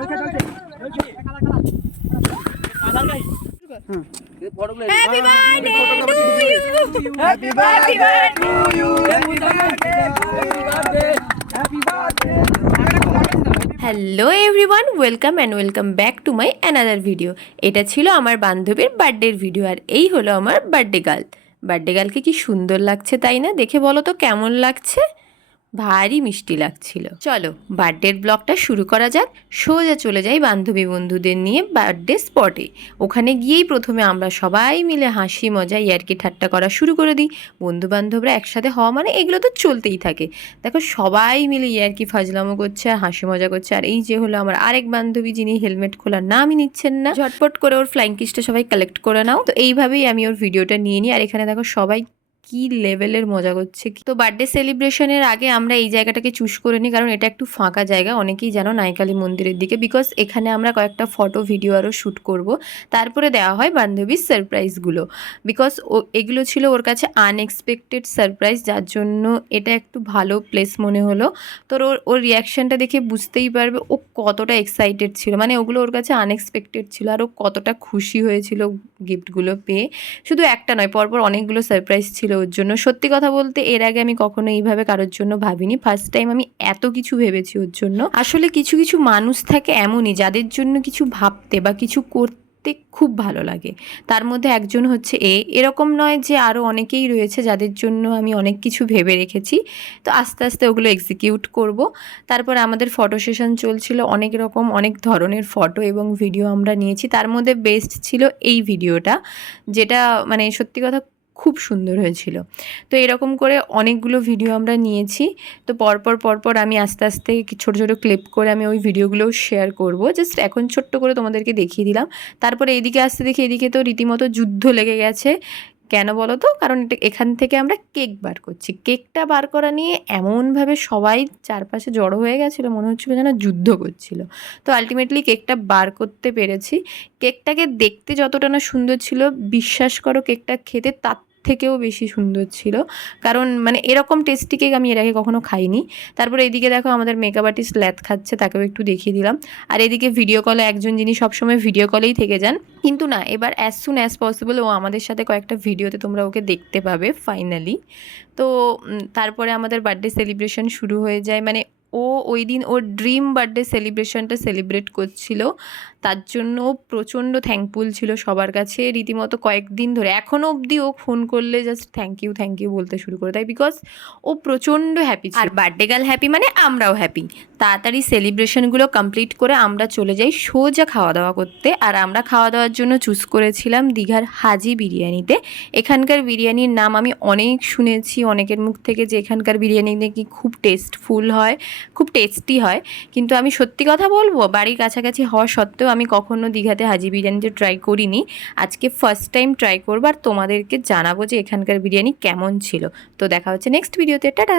Hello everyone, welcome and welcome back to my another video. এটা ছিল আমার বান্ধবীর বার্থডের ভিডিও, আর এই হলো আমার বার্থডে গার্ল। বার্থডে গার্লকে কি সুন্দর লাগছে তাই না? দেখে বলো তো কেমন লাগছে? ভারী মিষ্টি লাগছিল। চলো বার্থডের ব্লগটা শুরু করা যাক। সোজা চলে যাই বান্ধবী বন্ধুদের নিয়ে বার্থডে স্পটে। ওখানে গিয়েই প্রথমে আমরা সবাই মিলে হাসি মজা ইয়ার্কি ঠাট্টা করা শুরু করে দিই। বন্ধু বান্ধবরা একসাথে হওয়া মানে এগুলো তো চলতেই থাকে। দেখো সবাই মিলে ইয়ার্কি ফাজলামো করছে আর হাসি মজা করছে। আর এই যে হলো আমার আরেক বান্ধবী, যিনি হেলমেট খোলার নামই নিচ্ছেন না। ঝটপট করে ওর ফ্লাইং কিসটা সবাই কালেক্ট করে নাও। তো এইভাবেই আমি ওর ভিডিওটা নিয়ে নিই। আর এখানে দেখো সবাই কি লেভেলের মজা করছে। তো বার্থডে সেলিব্রেশনের আগে আমরা এই জায়গাটাকে চুজ করে নিই, কারণ এটা একটু ফাঁকা জায়গা। অনেকেই জানো নাইকালি মন্দিরের দিকে, বিকজ এখানে আমরা কয়েকটা ফটো ভিডিও আরও শ্যুট করব। তারপরে দেওয়া হয় বান্ধবীর সারপ্রাইজগুলো, বিকজ এগুলো ছিল ওর কাছে আনএক্সপেক্টেড সারপ্রাইজ, যার জন্য এটা একটু ভালো প্লেস মনে হলো। তো ওর রিয়াকশানটা দেখে বুঝতেই পারবে ও কতটা এক্সাইটেড ছিল। মানে ওগুলো ওর কাছে আনএক্সপেক্টেড ছিল, আর ও কতটা খুশি হয়েছিল গিফটগুলো পেয়ে। শুধু একটা নয়, পরপর অনেকগুলো সারপ্রাইজ ছিল ওর জন্য। সত্যি কথা বলতে এর আগে আমি কখনো এইভাবে কারোর জন্য ভাবিনি। ফার্স্ট টাইম আমি এত কিছু ভেবেছি ওর জন্য। আসলে কিছু কিছু মানুষ থাকে এমনই, যাদের জন্য কিছু ভাবতে বা কিছু করতে খুব ভালো লাগে। তার মধ্যে একজন হচ্ছে এরকম নয় যে আরও অনেকেই রয়েছে যাদের জন্য আমি অনেক কিছু ভেবে রেখেছি। তো আস্তে আস্তে ওগুলো এক্সিকিউট করব। তারপর আমাদের ফটো সেশন চলছিল, অনেক রকম অনেক ধরনের ফটো এবং ভিডিও আমরা নিয়েছি। তার মধ্যে বেস্ট ছিল এই ভিডিওটা, যেটা মানে সত্যি কথা খুব সুন্দর হয়েছিল। তো এরকম করে অনেকগুলো ভিডিও আমরা নিয়েছি। তো পরপর আমি আস্তে আস্তে ছোটো ছোটো ক্লিপ করে আমি ওই ভিডিওগুলোও শেয়ার করব। জাস্ট এখন ছোট্ট করে তোমাদেরকে দেখিয়ে দিলাম। তারপরে এদিকে আসতে দেখি এদিকে তো রীতিমতো যুদ্ধ লেগে গেছে। কেন বলো তো? কারণ এখান থেকে আমরা কেক বার করছি। কেকটা বার করা নিয়ে এমনভাবে সবাই চারপাশে জড়ো হয়ে গেছিলো, মনে হচ্ছিলো যেন যুদ্ধ করছিল। তো আলটিমেটলি কেকটা বার করতে পেরেছি। কেকটাকে দেখতে যতটা না সুন্দর ছিল, বিশ্বাস করো কেকটা খেতে তার থেকেও বেশি সুন্দর ছিল। কারণ মানে এরকম টেস্টি কেক আমি এর আগে কখনো খাইনি। তারপরে এদিকে দেখো আমাদের মেকআপ আর্টিস্ট ল্যাদ খাচ্ছে, তাকেও একটু দেখিয়ে দিলাম। আর এদিকে ভিডিও কলে একজন, যিনি সবসময় ভিডিও কলেই থেকে যান, কিন্তু না এবার অ্যাজ সুন অ্যাজ পসিবল ও আমাদের সাথে কয়েকটা ভিডিওতে তোমরা ওকে দেখতে পাবে ফাইনালি। তো তারপরে আমাদের বার্থডে সেলিব্রেশন শুরু হয়ে যায়। মানে ও ওই দিন ওর ড্রিম বার্থডে সেলিব্রেশনটা সেলিব্রেট করছিল, তার জন্য ও প্রচণ্ড থ্যাঙ্কফুল ছিল সবার কাছে। রীতিমতো কয়েকদিন ধরে এখনও অবধি ও ফোন করলে জাস্ট থ্যাংক ইউ বলতে শুরু করে দেয়, বিকজ ও প্রচণ্ড হ্যাপি ছিল। আর বার্থডে গার্ল হ্যাপি মানে আমরাও হ্যাপি। তাড়াতাড়ি সেলিব্রেশনগুলো কমপ্লিট করে আমরা চলে যাই সোজা খাওয়া দাওয়া করতে। আর আমরা খাওয়া দাওয়ার জন্য চুজ করেছিলাম দীঘার হাজি বিরিয়ানিতে। এখানকার বিরিয়ানির নাম আমি অনেক শুনেছি অনেকের মুখ থেকে, যে এখানকার বিরিয়ানি নাকি খুব টেস্টফুল হয়, খুব টেস্টি হয়। কিন্তু আমি সত্যি কথা বলবো, বাড়ির কাছাকাছি হওয়া সত্ত্বেও আমি কখনো দীঘাতে হাজি বিরিয়ানিতে ট্রাই করিনি। আজকে ফার্স্ট টাইম ট্রাই করবো, আর তোমাদেরকে জানাবো যে এখানকার বিরিয়ানি কেমন ছিল। তো দেখা হচ্ছে নেক্সট ভিডিওতে। টাটা।